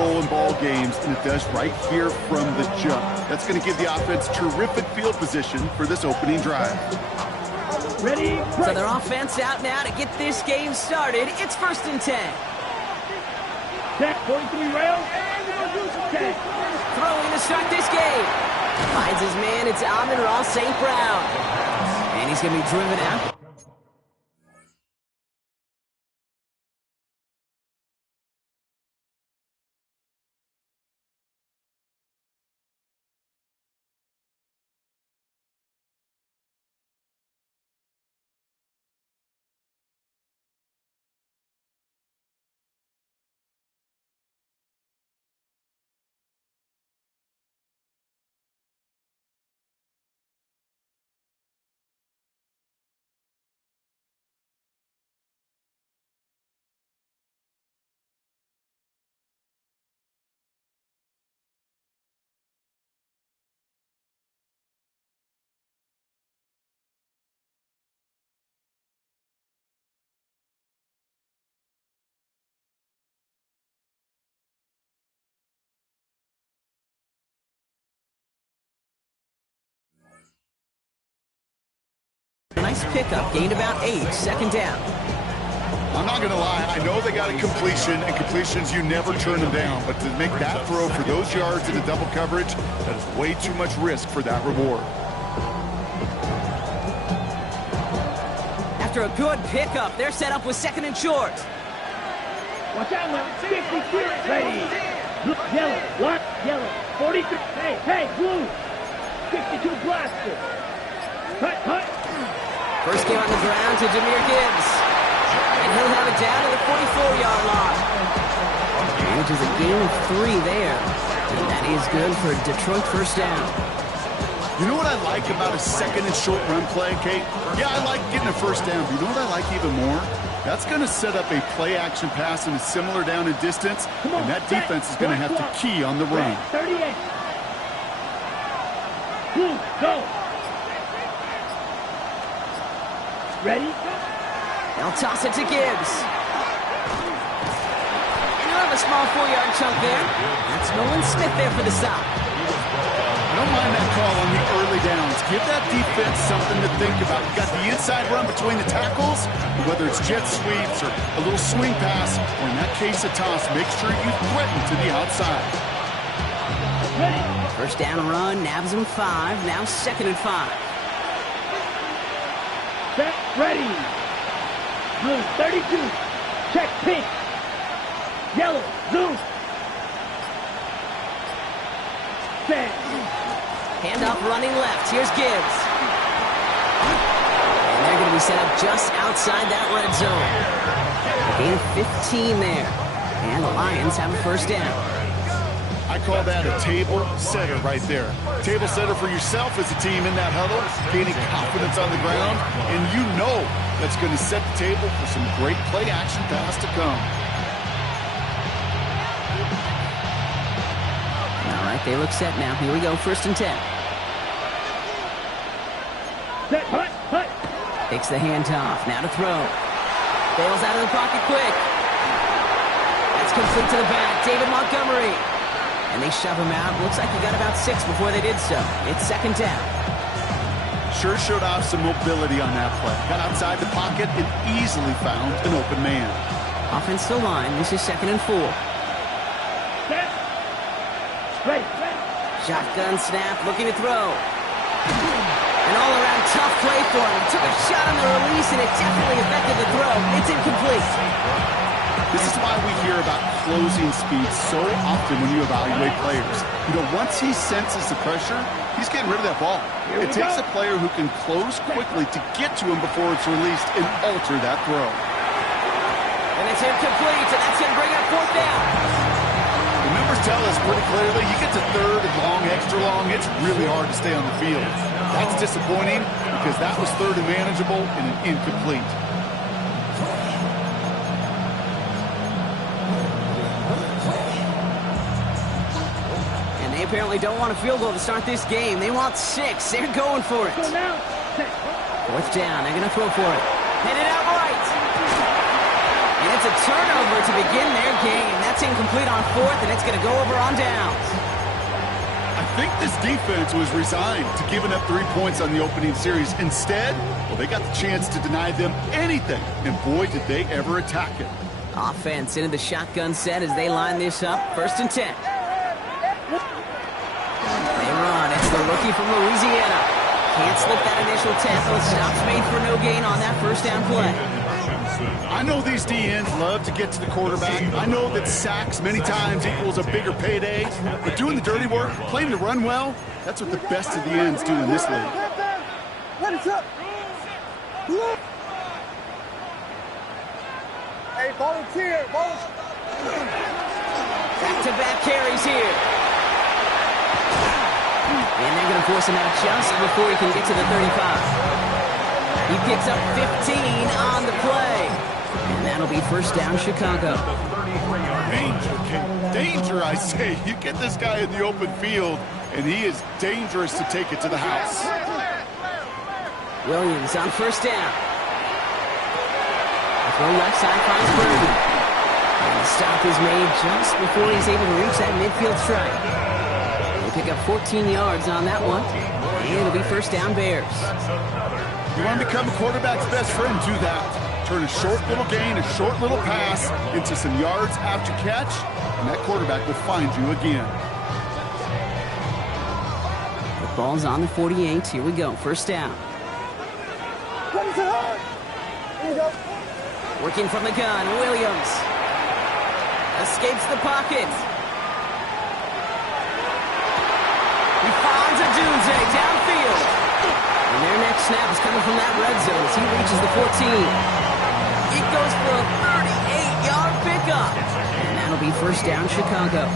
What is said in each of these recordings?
role in ball games, and it does right here from the jump. That's going to give the offense terrific field position for this opening drive. Ready? So their offense out now to get this game started. It's 1st and 10. Set 43 rails. Throwing to start this game. Finds his man. It's Amon-Ra St. Brown. And he's going to be driven out. Nice pickup, gained about 8, 2nd down. I'm not going to lie, I know they got a completion, and completions, you never turn them down. But to make that throw for those yards in a double coverage, that is way too much risk for that reward. After a good pickup, they're set up with 2nd and short. Watch out now. 52. Ready. Yellow. What? Yellow. 43. Hey, blue. 62 blaster. Hut. First game on the ground to Jahmyr Gibbs. And he'll have it down to the 44-yard line. Which is a gain of 3 there. And that is good for Detroit 1st down. You know what I like about a 2nd and short run play, Kate? Yeah, I like getting a 1st down. But you know what I like even more? That's going to set up a play-action pass in a similar down and distance. And that defense is going to have to key on the run. 38. Blue, go. Ready? They'll toss it to Gibbs. And he'll have a small 4-yard chunk there. That's Nolan Smith there for the stop. I don't mind that call on the early downs. Give that defense something to think about. You got the inside run between the tackles, whether it's jet sweeps or a little swing pass, or in that case a toss, make sure you threaten to the outside. Ready? 1st down run, nabs him 5, now 2nd and 5. Set, ready. Blue, 32. Check, pink. Yellow, zoom. Set. Handoff running left. Here's Gibbs. And they're going to be set up just outside that red zone. Gain of 15 there. And the Lions have a 1st down. I call that a table setter right there. Table setter for yourself as a team in that huddle, gaining confidence on the ground, and you know that's going to set the table for some great play-action pass to come. All right, they look set now. Here we go, 1st and 10. Set, hut. Takes the handoff, now to throw. Bails out of the pocket quick. That's complete to the back, David Montgomery. And they shove him out. Looks like he got about 6 before they did so. It's 2nd down. Sure showed off some mobility on that play. Got outside the pocket and easily found an open man. Offensive line. This is 2nd and 4. Set. Straight. Shotgun snap, looking to throw. An all-around tough play for him. Took a shot on the release, and it definitely affected the throw. It's incomplete. This is why we hear about closing speed so often when you evaluate players. You know, once he senses the pressure, he's getting rid of that ball. It takes a player who can close quickly to get to him before it's released and alter that throw. And it's incomplete, and that's going to bring up 4th down. The numbers tell us pretty clearly, you get to 3rd and long, extra long, it's really hard to stay on the field. That's disappointing because that was 3rd and manageable and an incomplete. They apparently don't want a field goal to start this game. They want 6. They're going for it. 4th down. They're going to throw for it. Headed out right. And it's a a turnover to begin their game. That's incomplete on fourth, and it's going to go over on downs. I think this defense was resigned to giving up 3 points on the opening series. Instead, well, they got the chance to deny them anything, and boy, did they ever attack it. Offense into the shotgun set as they line this up. 1st and 10. They run. It's the rookie from Louisiana. Can't slip that initial tackle. Stops made for no gain on that 1st down play. I know these DNs love to get to the quarterback. I know that sacks many times equals a bigger payday. But doing the dirty work, playing the run well, that's what the best of the ends do in this league. Hey, volunteer. Back-to-back carries here. And they're going to force him out just before he can get to the 35. He picks up 15 on the play. And that'll be 1st down, Chicago. Danger, I say. You get this guy in the open field, and he is dangerous to take it to the house. Williams on 1st down. The throw left side finds Burden. And the stop is made just before he's able to reach that midfield strike. They pick up 14 yards on that one. And it'll be 1st down, Bears. You want to become a quarterback's best friend, do that. Turn a short little gain, a short little pass into some yards after catch, and that quarterback will find you again. The ball's on the 48. Here we go. 1st down. Working from the gun, Williams. Escapes the pocket. He finds a Dunze downfield. And their next snap is coming from that red zone as he reaches the 14. It goes for a 38-yard pickup. And that'll be 1st down, Chicago.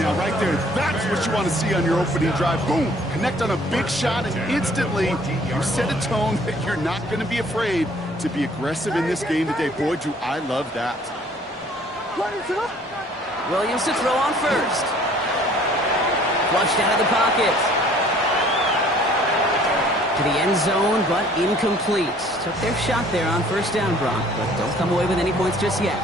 Now, right there, that's what you want to see on your opening drive. Boom! Connect on a big shot, and instantly you set a tone that you're not going to be afraid to be aggressive in this game today. Boy, do I love that. Williams to throw on 1st. Flushed out of the pocket. To the end zone, but incomplete. Took their shot there on 1st down, Brock, but don't come away with any points just yet.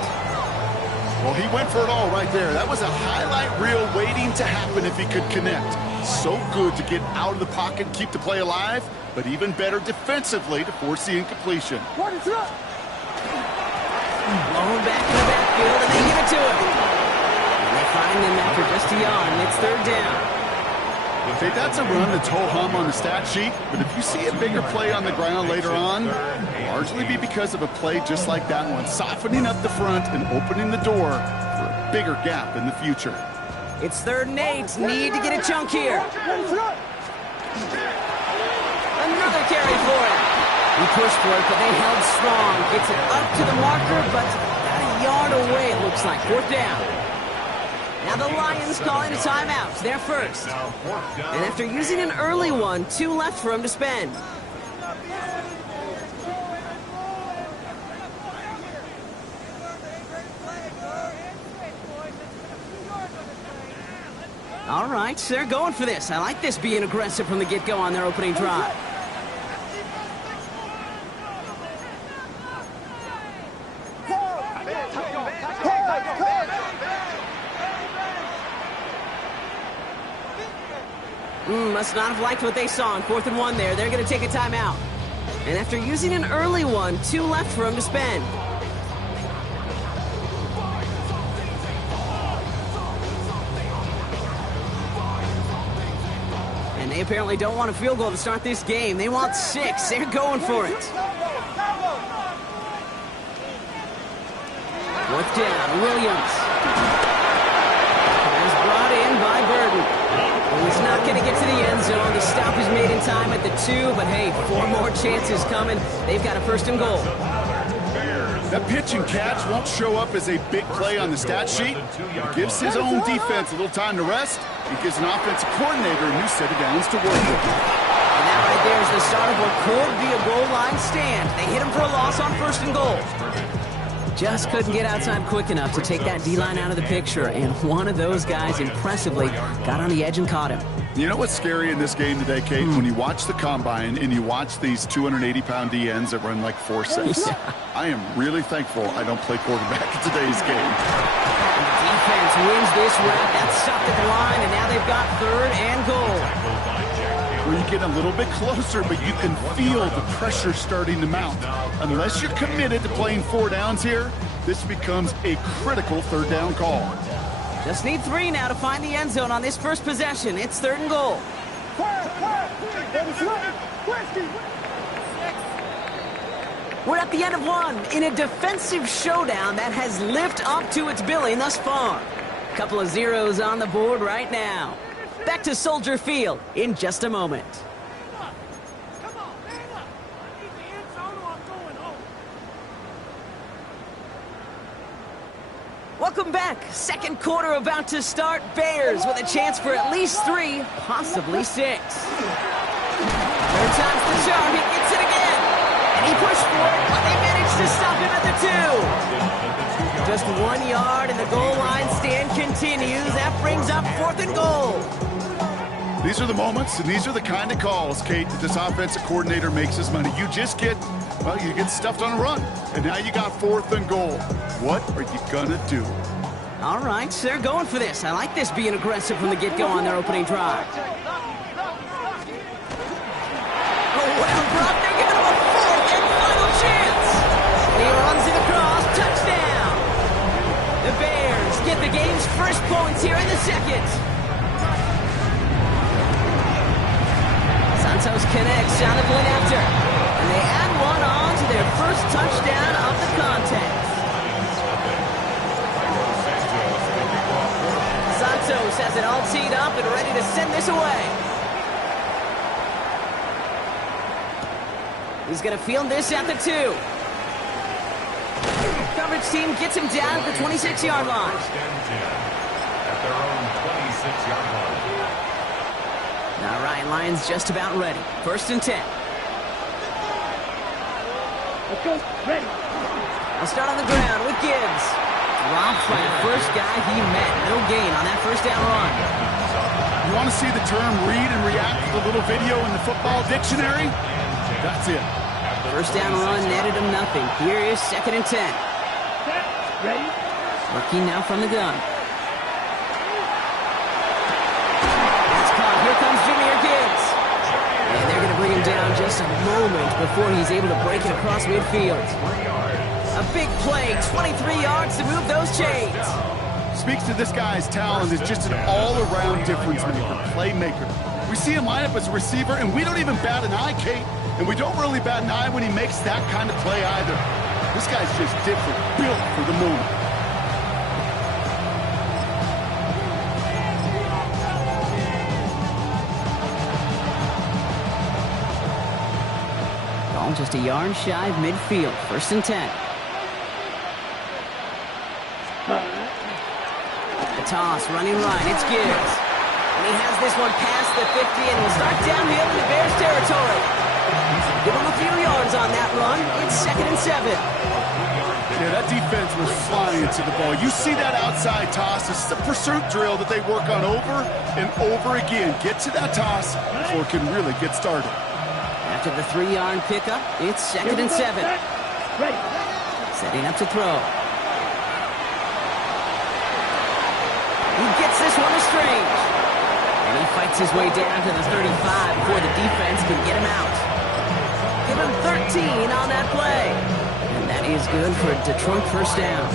Well, he went for it all right there. That was a highlight reel waiting to happen if he could connect. So good to get out of the pocket and keep the play alive, but even better defensively to force the incompletion. Blown back in the backfield, and they give it to him. And they find him after just a yard, and it's 3rd down. Okay, that's a run that's ho-hum on the stat sheet, but if you see a bigger play on the ground later on, it'll largely be because of a play just like that one, softening up the front and opening the door for a bigger gap in the future. It's 3rd and 8. Need to get a chunk here. Another carry for him. He pushed for it, but they held strong. Gets it up to the marker, but about a yard away, it looks like. 4th down. Now the Lions calling a timeout. They're first. And after using an early one, 2 left for him to spend. All right, they're going for this. I like this being aggressive from the get-go on their opening drive. Must not have liked what they saw on 4th and 1 there. They're going to take a timeout. And after using an early one, 2 left for him to spend. And they apparently don't want a field goal to start this game. They want 6. They're going for it. 4th down, Williams. Is brought in by Burden. He's not going to get to the end zone. The stop is made in time at the 2, but hey, 4 more chances coming. They've got a 1st and goal. That pitch and catch won't show up as a big play on the stat sheet. It gives his own defense a little time to rest. It gives an offensive coordinator a new set of downs to work with. And that right there is the start of what could be a goal line stand. They hit him for a loss on 1st and goal. Just couldn't get outside quick enough to take that D-line out of the picture, and one of those guys impressively got on the edge and caught him. You know what's scary in this game today, Kate? When you watch the combine and you watch these 280-pound DNs that run like 4.6, I am really thankful I don't play quarterback in today's game. Defense wins this rep. That's stopped at the line, and now they've got 3rd and goal. Well, you get a little bit closer, but you can feel the pressure starting to mount. Unless you're committed to playing 4 downs here, this becomes a critical 3rd down call. Just need 3 now to find the end zone on this first possession. It's 3rd and goal. We're at the end of 1 in a defensive showdown that has lived up to its billing thus far. Couple of zeros on the board right now. Back to Soldier Field in just a moment. Welcome back. Second quarter about to start. Bears with a chance for at least 3, possibly 6. 3rd time's the charm. He gets it again. And he pushed for it, but they managed to stop him at the 2. Just 1 yard, and the goal line stand continues. That brings up 4th and goal. These are the moments, and these are the kind of calls, Kate, that this offensive coordinator makes his money. You just get, well, you get stuffed on a run, and now you got 4th and goal. What are you gonna do? All right, they're going for this. I like this being aggressive from the get-go on their opening drive. Oh, well brought. They're giving him a 4th and final chance. He runs it across. Touchdown. The Bears get the game's first points here in the 2nd. Santos connects on the point after. And they add 1 on to their first touchdown of the contest. Santos has it all teed up and ready to send this away. He's going to field this at the 2. Coverage team gets him down at the 26-yard line. At their own 26-yard line. All right, Lions just about ready. 1st and 10. Let's go. Ready. I'll start on the ground with Gibbs. Dropped by the first guy he met. No gain on that 1st down run. You want to see the term read and react to the little video in the football dictionary? That's it. 1st down run netted him nothing. Here is 2nd and 10. Set. Ready. Working now from the gun. That's caught. Here comes Jahmyr Gibbs. And they're going to bring him down just a moment before he's able to break it across midfield. A big play, 23 yards to move those chains. Speaks to this guy's talent as just an all-around difference maker, playmaker. We see him line up as a receiver, and we don't even bat an eye, Kate. And we don't really bat an eye when he makes that kind of play either. This guy's just different, built for the moment. Ball just a yard shy of midfield. 1st and 10. The toss, running right. It's Gibbs. And he has this one past the 50 and will start downhill into Bears territory. Give him a few yards on that run. It's 2nd and 7. Yeah, that defense was flying to the ball. You see that outside toss. This is a pursuit drill that they work on over and over again. Get to that toss before it can really get started. After the 3-yard pickup, it's 2nd and 7. Ready. Setting up to throw. He gets this one to Strange. And he fights his way down to the 35 before the defense can get him out. Give him 13 on that play. And that is good for a Detroit 1st down.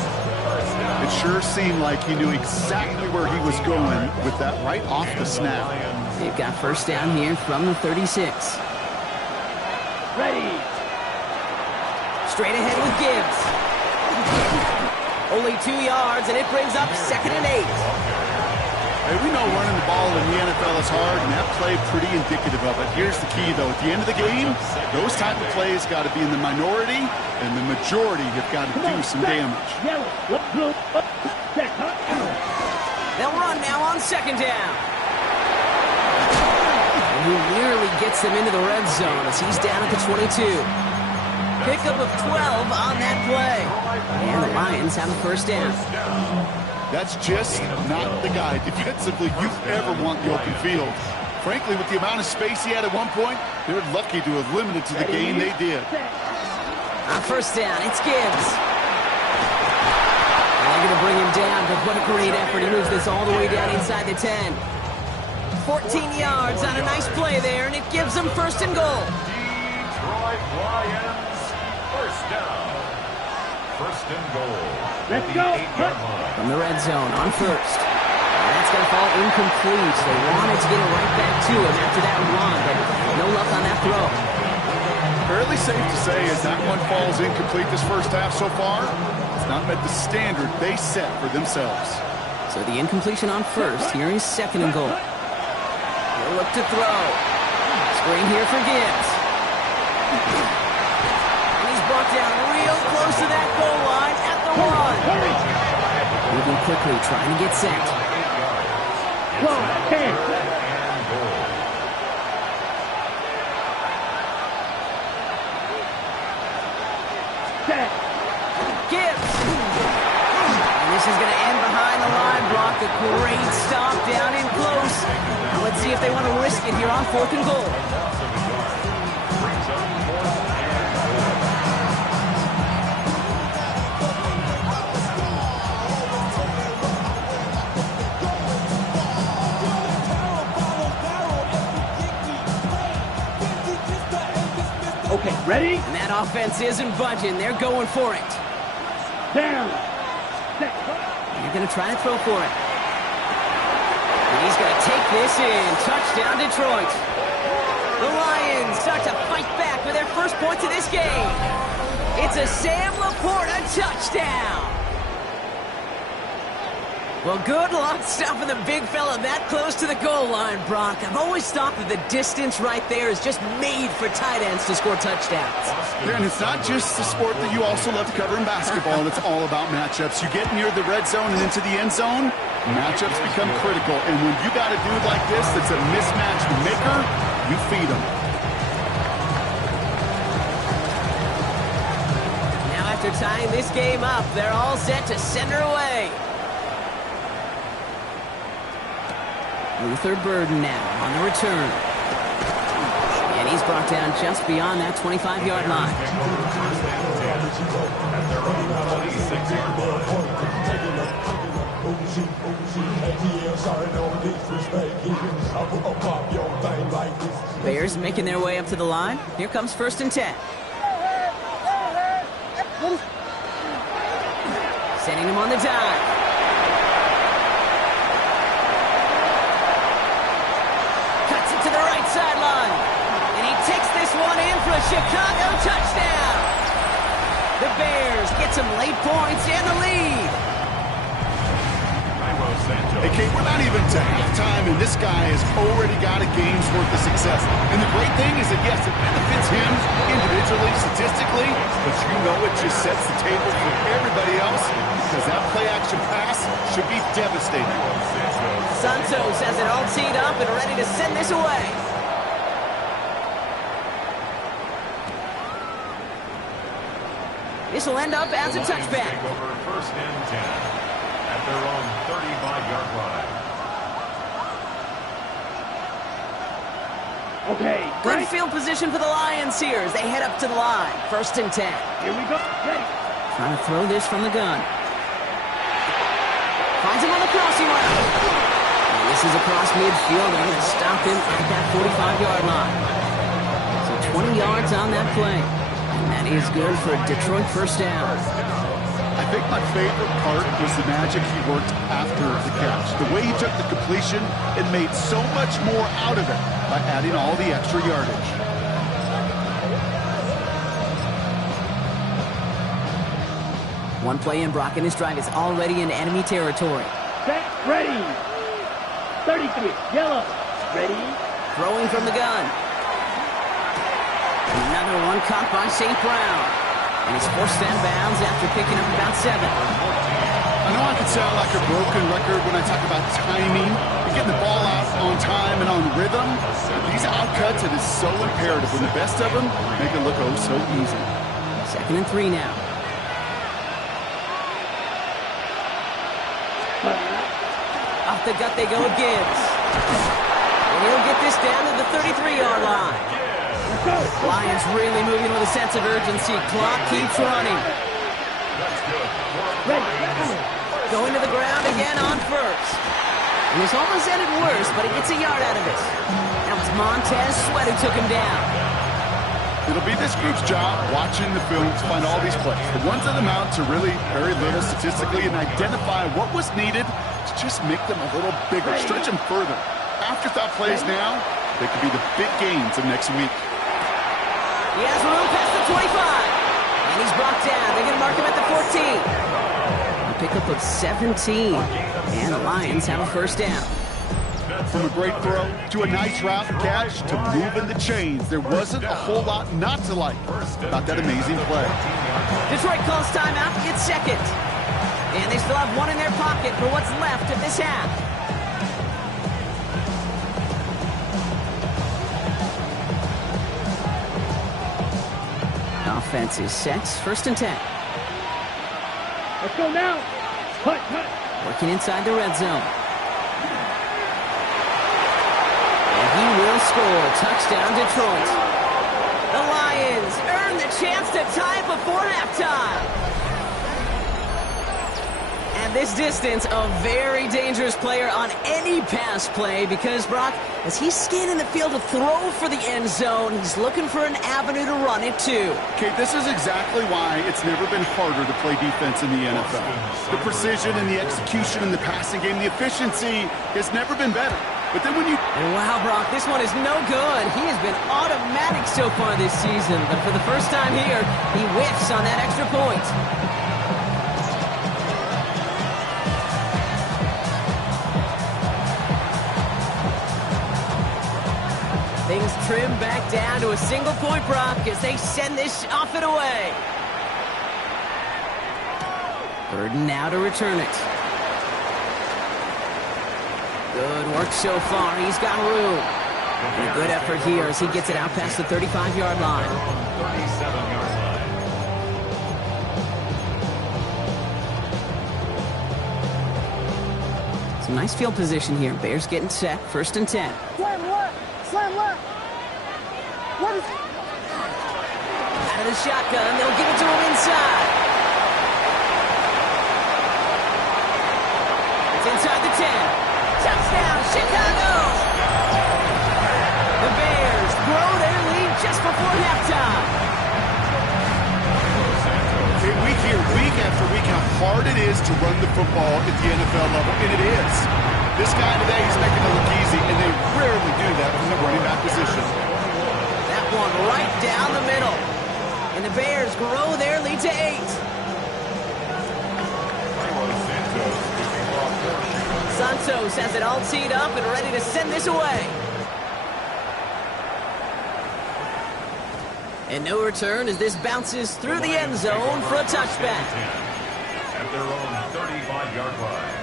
It sure seemed like he knew exactly where he was going with that right off the snap. They've got 1st down here from the 36. Ready. Straight ahead with Gibbs. Only 2 yards, and it brings up 2nd and 8. Hey, we know running the ball in the NFL is hard, and that play pretty indicative of it. Here's the key, though. At the end of the game, those type of plays got to be in the minority, and the majority have got to do some damage. Yellow. Blue. Set. They'll run now on 2nd down. And he nearly gets them into the red zone as he's down at the 22. Pickup of 12 on that play. And the Lions have a 1st down. That's just not the guy defensively you ever want the open field. Frankly, with the amount of space he had at one point, they're lucky to have limited to the gain they did. On first down, it's Gibbs. And they're going to bring him down, but what a great effort. He moves this all the way down inside the 10. 14 yards on a nice play there, and it gives them first and goal. Detroit Lions, first down. First and goal. Let's go. 8-yard line. From the red zone on first. And that's going to fall incomplete. They wanted to get it right back to him after that run, but no luck on that throw. Fairly safe to say as that one falls incomplete this first half so far, it's not met the standard they set for themselves. So the incompletion on first. Here is second and goal. He'll look to throw. Screen here for Gibbs. And he's brought down real close to that goal line at the 1. Moving quickly, trying to get set. 10. Gibbs. And this is going to end behind the line block. A great stop down in close. Now let's see if they want to risk it here on fourth and goal. Okay, ready? And that offense isn't budging. They're going for it. Down. Set. They're going to try to throw for it. And he's going to take this in. Touchdown, Detroit. The Lions start to fight back with their first points of this game. It's a Sam Laporta touchdown. Well, good luck stopping the big fella that close to the goal line, Brock. I've always thought that the distance right there is just made for tight ends to score touchdowns. Yeah, and it's not just the sport that you also love to cover in basketball. It's all about matchups. You get near the red zone and into the end zone, matchups become critical. And when you got a dude like this that's a mismatch maker, you feed him. Now after tying this game up, they're all set to send her away. Luther Burden now on the return. And he's brought down just beyond that 25-yard line. Bears making their way up to the line. Here comes first and 10. Sending him on the dive. To the right sideline. And he takes this one in for a Chicago touchdown. The Bears get some late points and the lead. Hey, Kate, we're not even to halftime, and this guy has already got a game's worth of success. And the great thing is that, yes, it benefits him individually, statistically, but you know it just sets the table for everybody else because that play-action pass should be devastating. Santos has it all teed up and ready to send this away. This will end up as a touchback. First and 10 at their own 35-yard line. Okay, Good right. field position for the Lions here as they head up to the line. First and 10. Here we go. Ready. Trying to throw this from the gun. Finds him on the crossing route. And this is across midfield. They're going to stop him at that 45-yard line. So 20 yards on that play. And that is good for a Detroit first down. I think my favorite part was the magic he worked after the catch. The way he took the completion and made so much more out of it by adding all the extra yardage. One play in, Brock, and his drive is already in enemy territory. Set. Ready. 33. Yellow. Ready. Throwing from the gun. Another one caught by St. Brown. And he's forced out of bounds after picking up about 7. I know I can sound like a broken record when I talk about timing and getting the ball out on time and on rhythm. These outcuts, it is so imperative. When the best of them make it look oh so easy. 2nd and 3 now. Off the gut they go with Gibbs. And he'll get this down to the 33-yard line. Lions really moving with a sense of urgency. Clock keeps running. Going to the ground again on first. And this almost ended worse, but he gets a yard out of this. That was Montez Sweat who took him down. It'll be this group's job watching the film to find all these plays. The ones that amount to really very little statistically and identify what was needed to just make them a little bigger, stretch them further. Afterthought plays now, they could be the big gains of next week. He has room past the 25. And he's brought down. They're going to mark him at the 14. A pickup of 17. And the Lions have a first down. From a great throw to a nice route catch to moving the chains, there wasn't a whole lot not to like about that amazing play. Detroit calls timeout. It's second. And they still have one in their pocket for what's left of this half. Offense is set. First and 10. Let's go now. Cut. Working inside the red zone. And he will score. Touchdown, Detroit. The Lions earn the chance to tie it before halftime. At this distance, a very dangerous player on any pass play because, Brock, as he's scanning the field to throw for the end zone, he's looking for an avenue to run it too. Okay, this is exactly why it's never been harder to play defense in the NFL. The precision and the execution in the passing game, the efficiency has never been better. But then when you... And wow, Brock, this one is no good. He has been automatic so far this season, but for the first time here, he whiffs on that extra point. Things trim back down to a single point, Brock, as they send this off and away. Burden now to return it. Good work so far. He's got room. And a good effort here as he gets it out past the 35-yard line. 37-yard line. Some nice field position here. Bears getting set. First and 10. Slam left. What is... Out of the shotgun. They'll give it to him inside. It's inside the 10. Touchdown, Chicago! The Bears grow their lead just before halftime. We hear week after week how hard it is to run the football at the NFL level, and it is. This guy today is making it look easy, and they rarely do that from the running back position. That one right down the middle. And the Bears grow their lead to 8. Santos has it all teed up and ready to send this away. And no return as this bounces through the end zone for a touchback. At their own 35-yard line.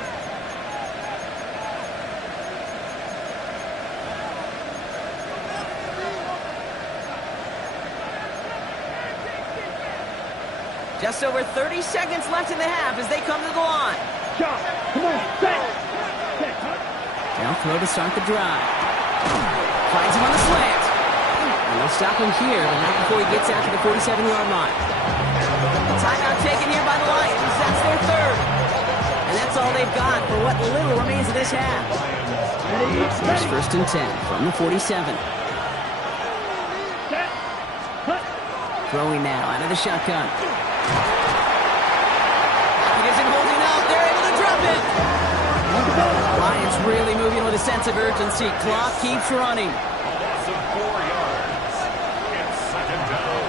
Just over 30 seconds left in the half as they come to the line. Shot. Come on. Set. Down throw to start the drive. Finds him on the slant. And they'll stop him here, but not before he gets out to the 47-yard line. Timeout taken here by the Lions. That's their third. And that's all they've got for what little remains of this half. Here's first and 10 from the 47. Throwing now out of the shotgun. He isn't holding up. They're able to drop it. Lions really moving with a sense of urgency. Clock keeps running. Loss of 4 yards. It's second down.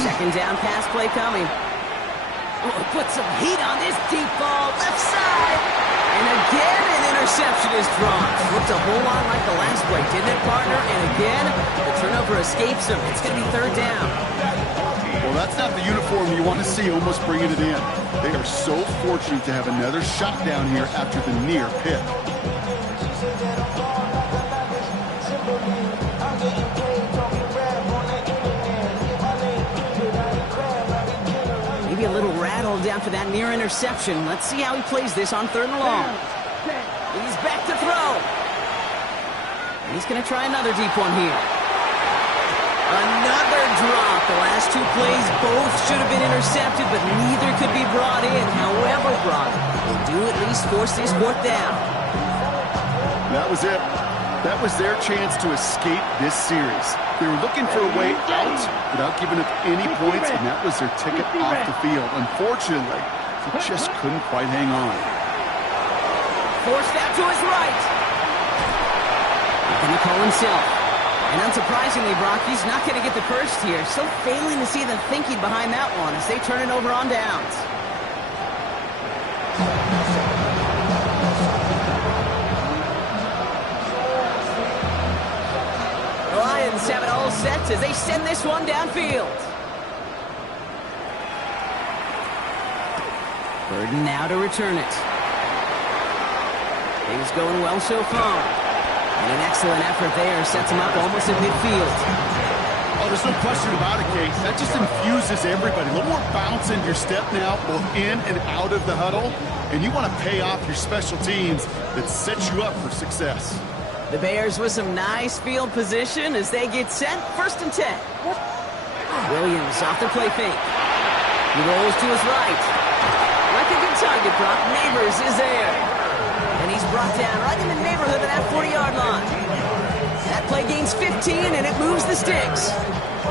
Second down pass play coming. Oh, put some heat on this deep ball. Left side. And again, an interception is drawn. Looked a whole lot like the last play, didn't it, partner? And again, the turnover escapes him. It's going to be third down. Well, that's not the uniform you want to see almost bringing it in. They are so fortunate to have another shot down here after the near pick. Maybe a little rattled after that near interception. Let's see how he plays this on third and long. He's back to throw. He's going to try another deep one here. Another drop. The last two plays both should have been intercepted, but neither could be brought in. However, Brock, they do at least force this fourth down. That was it. That was their chance to escape this series. They were looking for a way out without giving up any points, and that was their ticket off the field. Unfortunately, they just couldn't quite hang on. Forced out to his right. He's going to call himself. And unsurprisingly, Brock, he's not going to get the first here. So failing to see the thinking behind that one as they turn it over on downs. The Lions have it all set as they send this one downfield. Burden now to return it. Things going well so far. And an excellent effort there sets him up almost at midfield. Oh, there's no question about it, Kate. That just infuses everybody. A little more bounce in your step now, both in and out of the huddle. And you want to pay off your special teams that sets you up for success. The Bears with some nice field position as they get set. 1st and 10. Williams off the play fake. He rolls to his right. Like a good target, Brock. Neighbors is there. And he's brought down right in the neighborhood of that 40-yard line. That play gains 15, and it moves the sticks.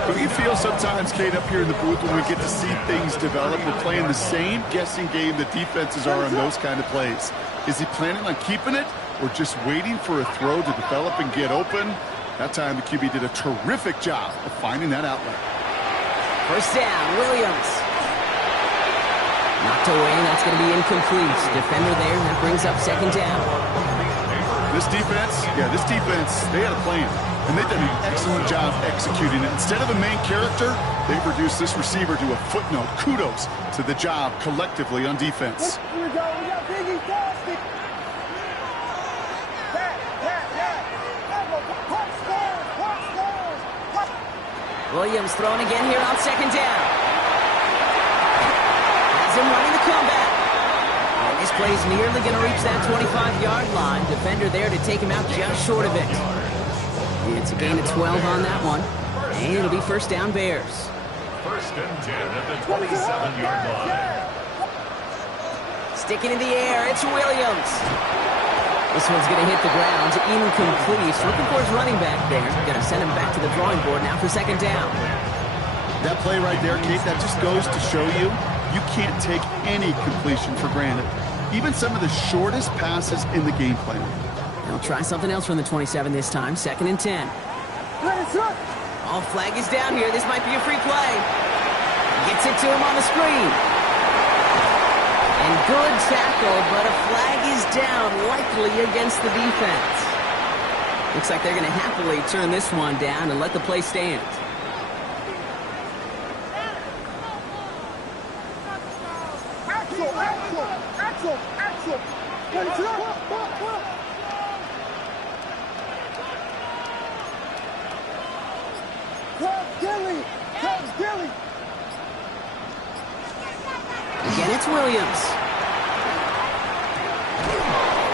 Don't you feel sometimes, Kate, up here in the booth when we get to see things develop, we're playing the same guessing game that defenses are on those kind of plays? Is he planning on keeping it or just waiting for a throw to develop and get open? That time the QB did a terrific job of finding that outlet. 1st down, Williams. Knocked away, that's going to be incomplete. Defender there, and that brings up 2nd down. This defense, they had a plan, and they've done an excellent job executing it. Instead of a main character, they've reduced this receiver to a footnote. Kudos to the job collectively on defense. Here we go. We got Biggie. Williams throwing again here on 2nd down. Has him running the comeback. And this play is nearly going to reach that 25-yard line. Defender there to take him out just short of it. It's a gain of 12 on that one. And it'll be 1st down Bears. 1st and 10 at the 27-yard line. Sticking in the air, it's Williams. This one's going to hit the ground, incomplete. Looking for his running back there. Going to send him back to the drawing board now for 2nd down. That play right there, Kate, that just goes to show you can't take any completion for granted. Even some of the shortest passes in the game plan. They'll try something else from the 27 this time. 2nd and 10. Oh, flag is down here. This might be a free play. Gets it to him on the screen. And good tackle, but a flag is down, likely against the defense. Looks like they're going to happily turn this one down and let the play stand. Axel. Gilly. Again, it's Williams.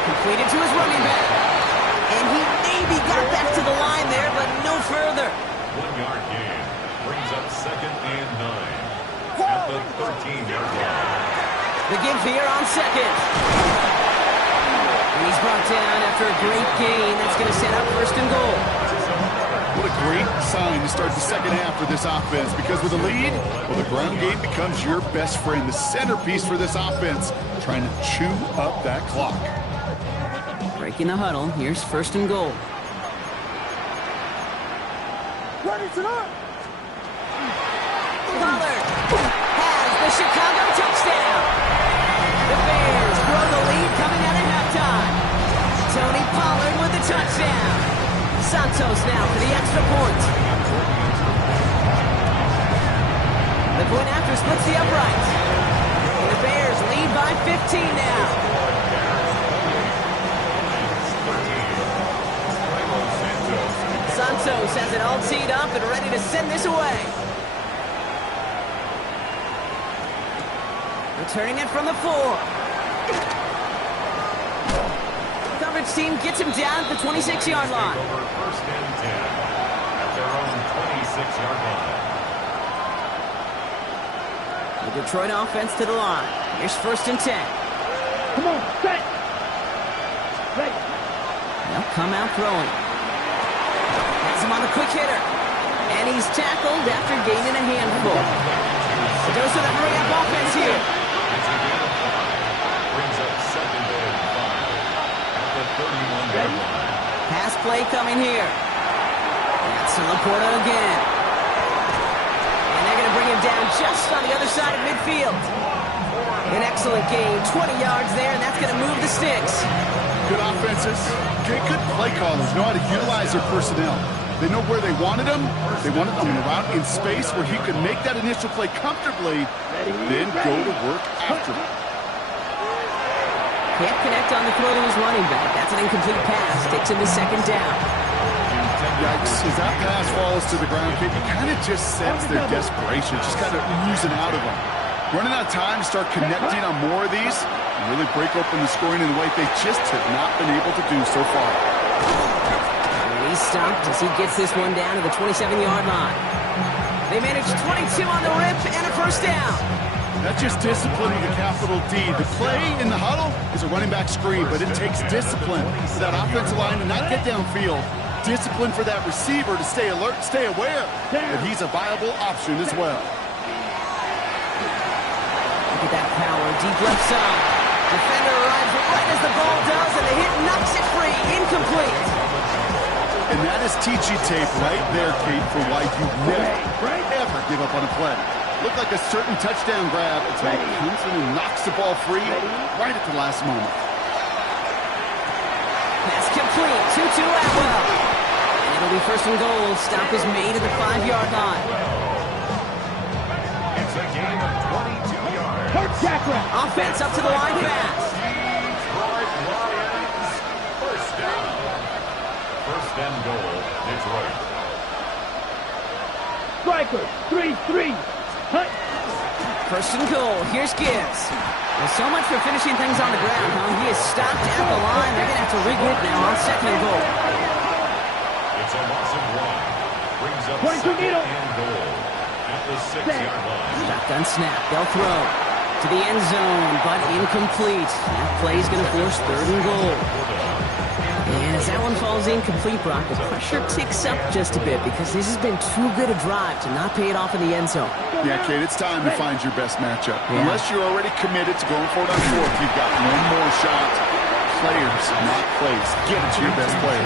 Completed to his running back. And he maybe got back to the line there, but no further. 1-yard gain brings up 2nd and 9 at the 13-yard line. The give here on 2nd. And he's brought down after a great gain. That's going to set up 1st and goal. What a great sign to start the 2nd half for this offense, because with a lead, well, the ground game becomes your best friend, the centerpiece for this offense, trying to chew up that clock. Breaking the huddle. Here's 1st and goal. Pollard has the Chicago touchdown. The Bears grow the lead coming out at halftime. Tony Pollard with the touchdown. Santos now for the extra point. The point after splits the uprights. The Bears lead by 15 now. Santos has it all teed up and ready to send this away. Returning it from the 4. Coverage Offense team gets him down at the 26-yard line. Over first and 10 at their own 26-yard line. The Detroit offense to the line. Here's first and 10. Come on, set. Ready. They'll come out throwing. Has him on the quick hitter. And he's tackled after gaining a handful. So goes to the hurry-up offense here. It's a gain of 5. Brings up second and 5 at the 31-yard line. Pass play coming here. That's to Laporta again. And they're going to bring him down just on the other side of midfield. An excellent gain. 20 yards there, and that's going to move the sticks. Good offenses. Good play callers know how to utilize their personnel. They know where they wanted him. They wanted him in a route in space where he could make that initial play comfortably, then go to work after it. Can't connect on the throw to his running back. That's an incomplete pass. Takes him to second down. Yikes. As that pass falls to the ground, you kind of just sense their desperation, just kind of oozing out of them. Running out of time to start connecting on more of these and really break open the scoring in a way they just have not been able to do so far. And he's stopped as he gets this one down to the 27-yard line. They managed 22 on the rip and a first down. That's just discipline with a capital D. The play in the huddle is a running back screen, but it takes discipline for that offensive line to not get downfield. Discipline for that receiver to stay alert, stay aware that he's a viable option as well. Look at that power, deep left side. Defender arrives right as the ball does, and the hit knocks it free, incomplete. And that is teaching tape right there, Kate, for why you never, ever give up on a play. Looked like a certain touchdown grab until he comes in and knocks the ball free right at the last moment. Pass complete, 2-2 Atwell. And it'll be first and goal. Stop is made at the 5-yard line. It's a gain of 22 yards. Offense up to the line pass. Detroit Lions, first down. First and goal, Detroit. Striker, 3-3. Hunt. First and goal. Here's Gibbs. Well, so much for finishing things on the ground, huh? He is stopped at the line. They're going to have to regroup now on second and goal. It's a loss of 1. Brings up 22 second Needle. and goal at the 6-yard line. Shotgun snap. They'll throw to the end zone, but incomplete. That play is going to force third and goal. And as that one falls incomplete, Brock, the pressure ticks up just a bit because this has been too good a drive to not pay it off in the end zone. Yeah, Kate, it's time to find your best matchup. Yeah. Unless you're already committed to going for it on fourth, you've got one more shot. Players, not plays. Get it to your best player.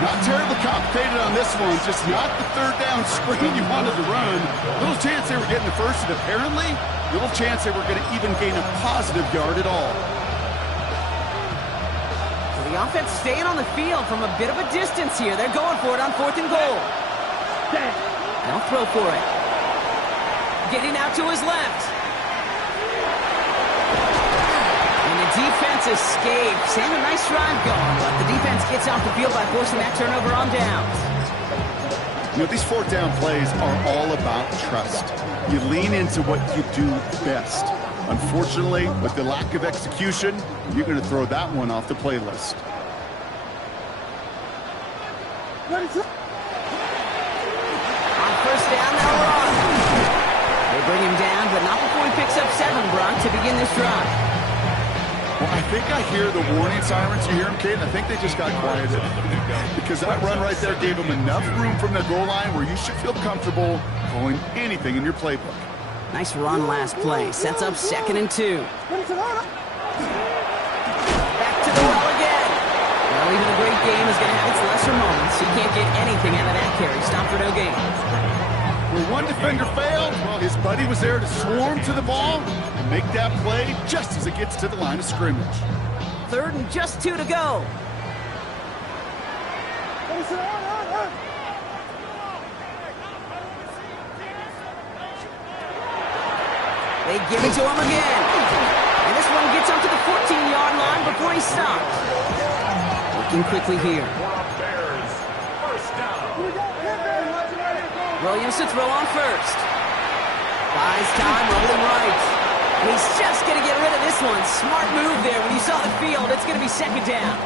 Not terribly complicated on this one, just not the third down screen you wanted to run. Little chance they were getting the first, and apparently, little chance they were going to even gain a positive yard at all. The offense staying on the field from a bit of a distance here. They're going for it on fourth and goal. They'll throw for it. Getting out to his left. And the defense escapes. And a nice drive going, but the defense gets off the field by forcing that turnover on downs. You know, these fourth down plays are all about trust. You lean into what you do best. Unfortunately, with the lack of execution, you're going to throw that one off the playlist. On first down, they'll run. They bring him down, but not before he picks up 7, Brock, to begin this drive. Well, I think I hear the warning sirens. You hear them, Kate? I think they just got quieted. Because that run right there gave them enough room from the goal line where you should feel comfortable calling anything in your playbook. Nice run last play. Sets up 2nd and 2. Back to the well again. Well, even a great game is going to have its lesser moments. You can't get anything out of that carry. Stop for no gain. Where one defender failed, well, his buddy was there to swarm to the ball and make that play just as it gets to the line of scrimmage. 3rd and just 2 to go. They give it to him again. And this one gets up to the 14-yard line before he stops. Working quickly here. Bears, first down. Williams to throw on first. Buys time, rolling right. And he's just going to get rid of this one. Smart move there. When you saw the field, it's going to be second down.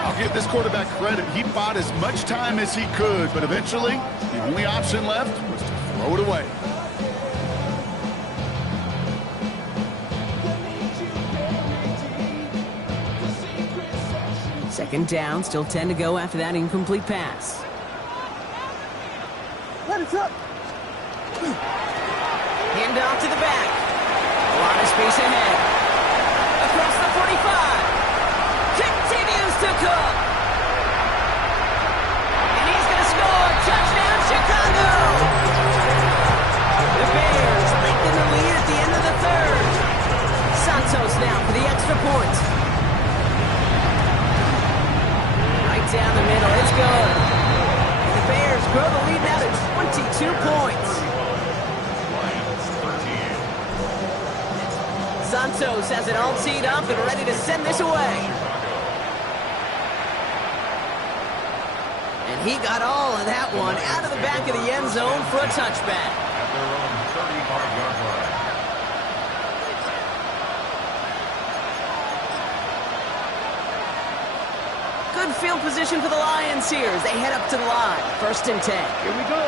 I'll give this quarterback credit. He bought as much time as he could, but eventually the only option left was to throw it away. Second down, still 10 to go after that incomplete pass. Let it up. Hand off to the back. A lot of space ahead. Across the 45. Continues to cook. And he's going to score. Touchdown, Chicago. The Bears lengthen the lead at the end of the third. Santos now for the extra point. Right down the middle. It's good. And the Bears grow the lead now to 22 points. Santos has it all teed up and ready to send this away. And he got all of that one out of the back of the end zone for a touchback. At their own 35-yard line. Good field position for the Lions here as they head up to the line. 1st and 10. Here we go.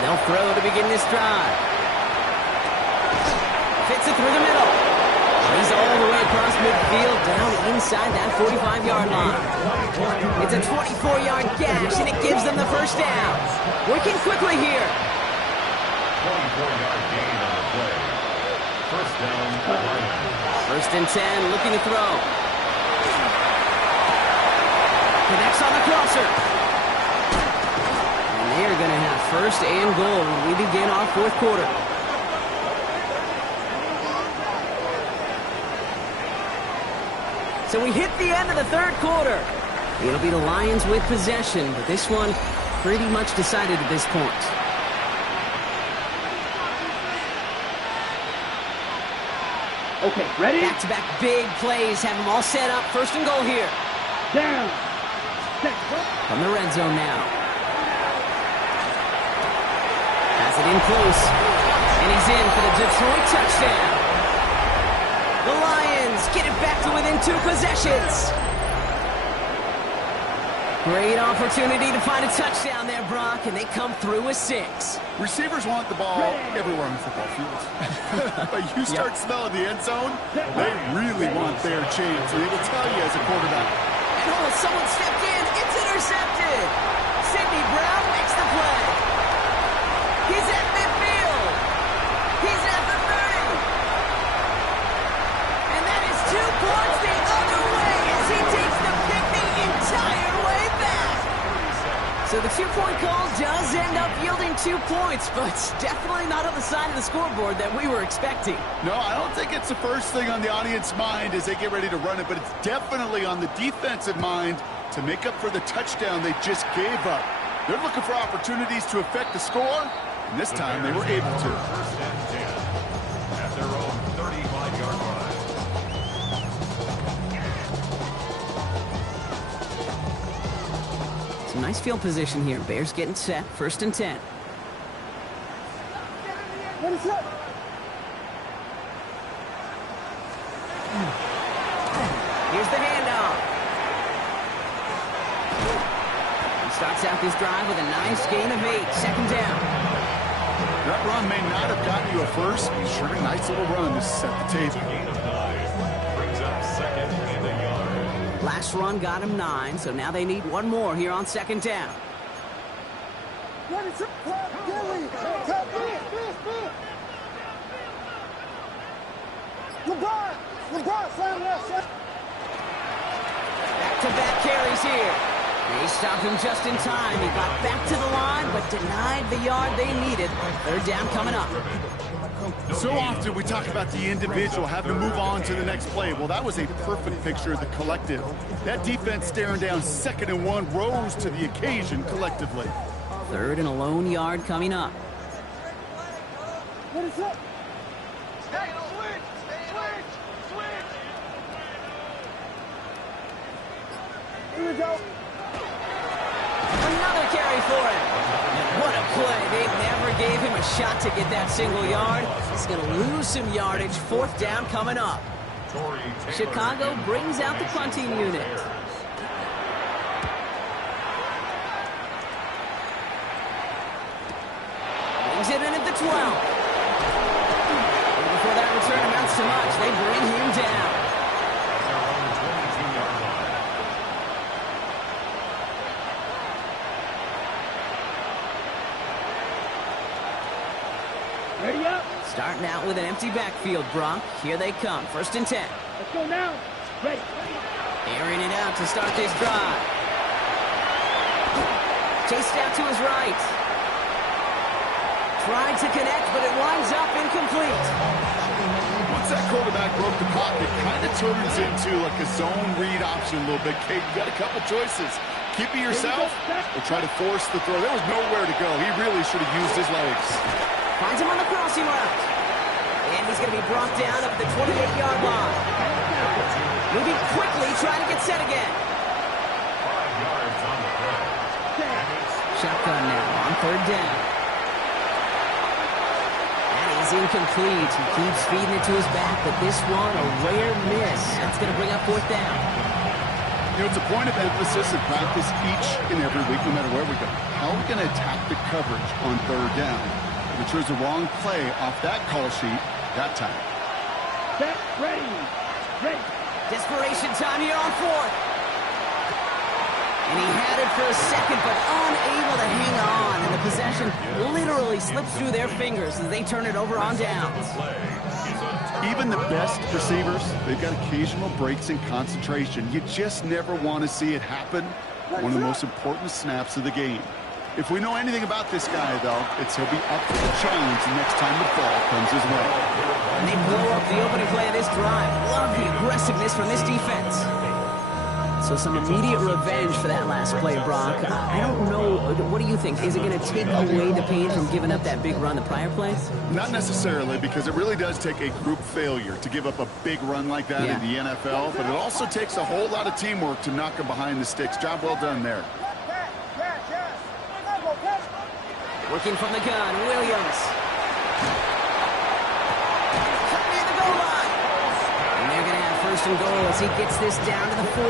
They'll throw to begin this drive. Fits it through the middle. He's all the way across midfield, down inside that 45-yard line. It's a 24-yard gash, and it gives them the first down. Working quickly here. 24-yard gain on the play. First down, Lions. 1st and 10, looking to throw. Connects on the crosser. And they're going to have 1st and goal when we begin our 4th quarter. So we hit the end of the 3rd quarter. It'll be the Lions with possession, but this one pretty much decided at this point. Okay, ready? Back-to-back big plays have them all set up. 1st and goal here. Down. Set. From the red zone now. Has it in close. And he's in for the Detroit touchdown. The Lions get it back to within 2 possessions. Great opportunity to find a touchdown there, Brock, and they come through with 6. Receivers want the ball everywhere on the football field. But you start smelling the end zone, they really want their chance. And they will tell you as a quarterback. And someone stepped in. It's intercepted. Sidney Brown makes the play. He's at midfield. He's at the 30. And that is 2 points the other way as he takes the pick the entire way back. So the 2-point call does end up yielding 2 points, but definitely not on the side of the scoreboard that we were expecting. No, I don't think it's the first thing on the audience mind as they get ready to run it, but it's definitely on the defensive mind to make up for the touchdown they just gave up. They're looking for opportunities to affect the score, and this time they were able to. 1st and 10 at their own 35-yard line. Some nice field position here. Bears getting set. 1st and 10. Let it up. Here's the handoff. He starts out this drive with a nice gain of 8. 2nd down. That run may not have gotten you a first, but sure a nice little run to set the table. Gain of 9 brings up 2nd and a yard. Last run got him 9, so now they need 1 more here on 2nd down. Let it up. LeBron, slam left. Back-to-back carries here. They stopped him just in time. He got back to the line, but denied the yard they needed. 3rd down coming up. So often we talk about the individual having to move on to the next play. Well, that was a perfect picture of the collective. That defense staring down 2nd and 1 rose to the occasion collectively. 3rd and a lone yard coming up. Let it up. Here we go. Another carry for him. And what a play. They never gave him a shot to get that single yard. He's going to lose some yardage. 4th down coming up. Chicago brings out the punting unit. 12. And before that return amounts to much, they bring him down. Ready up. Starting out with an empty backfield, Brock. Here they come. 1st and 10. Let's go now. Ready. Airing it out to start this drive. Chased out to his right. Tried to connect, but it winds up incomplete. Once that quarterback broke the pocket, it kind of turns into like a zone read option a little bit. Kate, you got a couple choices. Keep it yourself or try to force the throw. There was nowhere to go. He really should have used his legs. Finds him on the crossing route. And he's going to be brought down up at the 28-yard line. Moving quickly, trying to get set again. 5 yards on the play. Shotgun now on 3rd down. That is incomplete. He keeps feeding it to his back, but this one, a rare miss. That's going to bring up 4th down. You know, it's a point of emphasis in practice each and every week, no matter where we go. How are we going to attack the coverage on 3rd down? If it was the wrong play off that call sheet that time. Set. Ready. Ready. Desperation time here on 4th. And he had it for a second, but unable to hang on. And the possession literally slips through their fingers as they turn it over on downs. Even the best receivers, they've got occasional breaks in concentration. You just never want to see it happen. One of the most important snaps of the game. If we know anything about this guy, though, it's he'll be up for the challenge the next time the ball comes his way. And they blow up the opening play of this drive. Love the aggressiveness from this defense. So some immediate revenge for that last play, Brock. I don't know. What do you think? Is it going to take away the pain from giving up that big run the prior play? Not necessarily, because it really does take a group failure to give up a big run like that in the NFL. But it also takes a whole lot of teamwork to knock him behind the sticks. Job well done there. Working from the gun, Williams. Near the goal line. And they're going to have 1st and goal as he gets this down to the 4.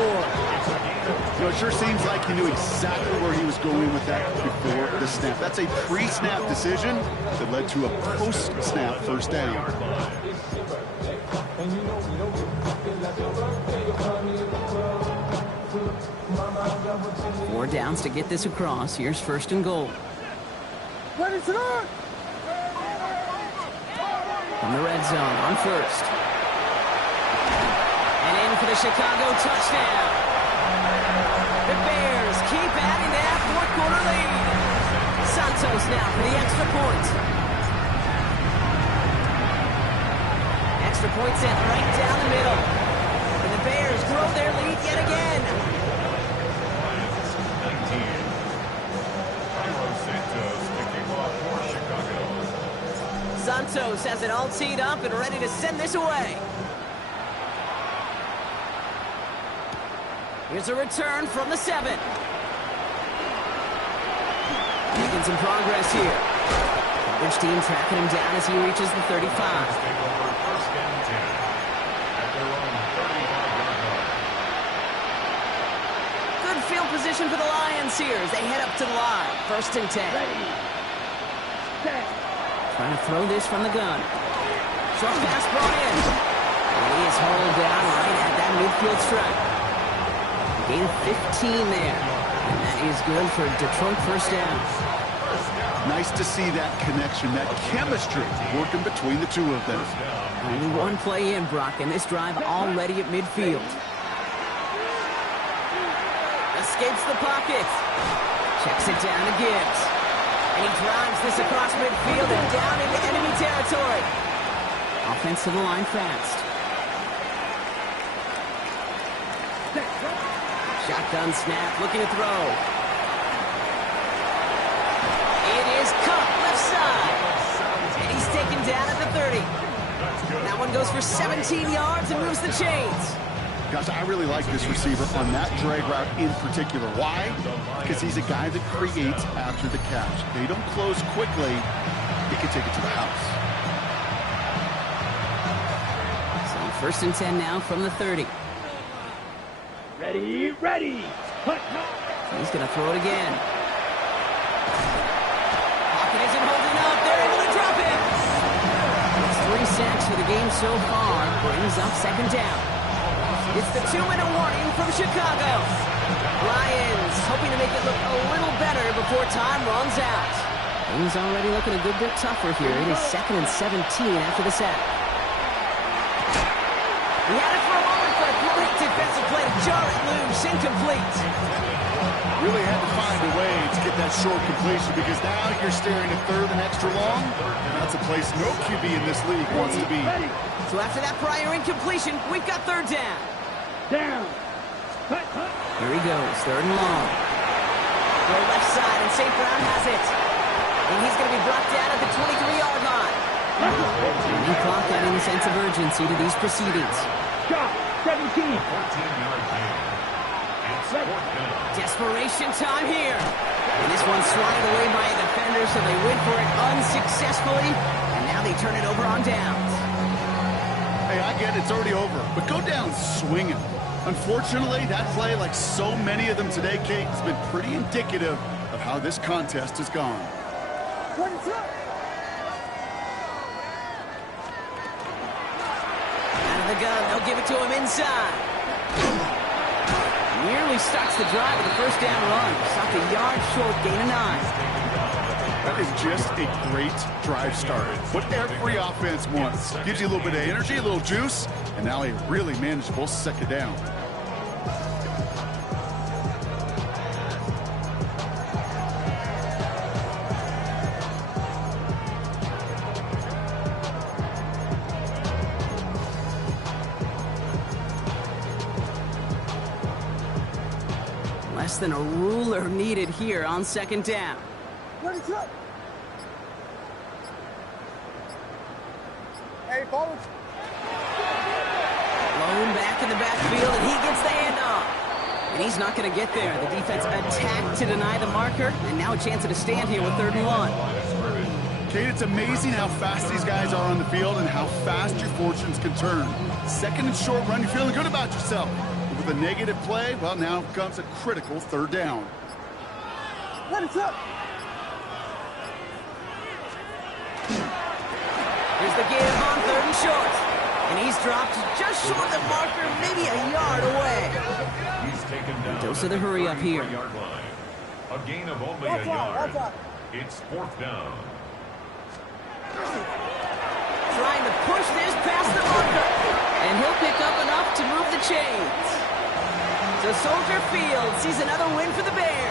You know, it sure seems like he knew exactly where he was going with that before the snap. That's a pre-snap decision that led to a post-snap 1st down. 4 downs to get this across. Here's 1st and goal. Ready to run. From the red zone on 1st. And in for the Chicago touchdown. The Bears keep adding that 4th quarter lead. Santos now for the extra point. Extra point sent right down the middle. And the Bears grow their lead yet again. Santos has it all teed up and ready to send this away. Here's a return from the 7. Making some progress here. Coverage team tracking him down as he reaches the 35. Good field position for the Lions here as they head up to the line. 1st and 10. Ready. Set. Trying to throw this from the gun. Short pass brought in. And he is hauled down right at that midfield stripe. Gain of 15 there. And that is good for Detroit 1st down. Nice to see that connection, that chemistry working between the two of them. Only one play in, Brock, and this drive already at midfield. Escapes the pocket. Checks it down to Gibbs. And he drives this across midfield and down into enemy territory. Offense to the line fast. Shotgun snap, looking to throw. It is cut left side. And he's taken down at the 30. That one goes for 17 yards and moves the chains. Gosh, I really like this receiver on that drag route in particular. Why? Because he's a guy that creates after the catch. They don't close quickly. He can take it to the house. So 1st and 10 now from the 30. Ready. Ready. Hut. He's going to throw it again. Pocket isn't holding up. They're able to drop it. sacks for the game so far. Brings up second down. It's the 2-minute warning from Chicago. Lions hoping to make it look a little better before time runs out. Things already looking a good bit tougher here. It is 2nd and 17 after the sack. He had it for a moment, but a great defensive play to jar it loose. Incomplete. Really had to find a way to get that short completion because now you're staring at 3rd and extra long. That's a place no QB in this league wants to be. So after that prior incompletion, we've got 3rd down. Down. Cut. Here he goes, 3rd and long. Go left side, and St. Brown has it. And he's going to be brought down at the 23-yard line. New clock adding a sense of urgency to these proceedings. Shot. 17. 14-yard gain. It's 4th down. Desperation time here. And this one's swatted away by a defender, so they went for it unsuccessfully. And now they turn it over on downs. Hey, I get it, it's already over, but go down swinging. Unfortunately, that play, like so many of them today, Kate, has been pretty indicative of how this contest has gone. Out of the gun, they'll give it to him inside. Nearly starts the drive with a 1st down run. Stopped a yard short, gain of 9. That is just a great drive start. What every offense wants. Gives you a little bit of energy, a little juice, and now a really manageable 2nd down. Less than a ruler needed here on 2nd down. Hey, forward. Blown back in the backfield, and he gets the handoff. And he's not going to get there. The defense attacked to deny the marker, and now a chance at a stand here with 3rd and 1. Kate, it's amazing how fast these guys are on the field and how fast your fortunes can turn. 2nd and short run, you're feeling good about yourself. But with a negative play, well, now comes a critical 3rd down. Let it up. Here's the give on 3rd and short. And he's dropped just short of the marker, maybe a yard away. He's taken down. Dose of the hurry up here. 34-yard line. A gain of only a yard. It's 4th down. Trying to push this past the marker. And he'll pick up enough to move the chains. So Soldier Field sees another win for the Bears.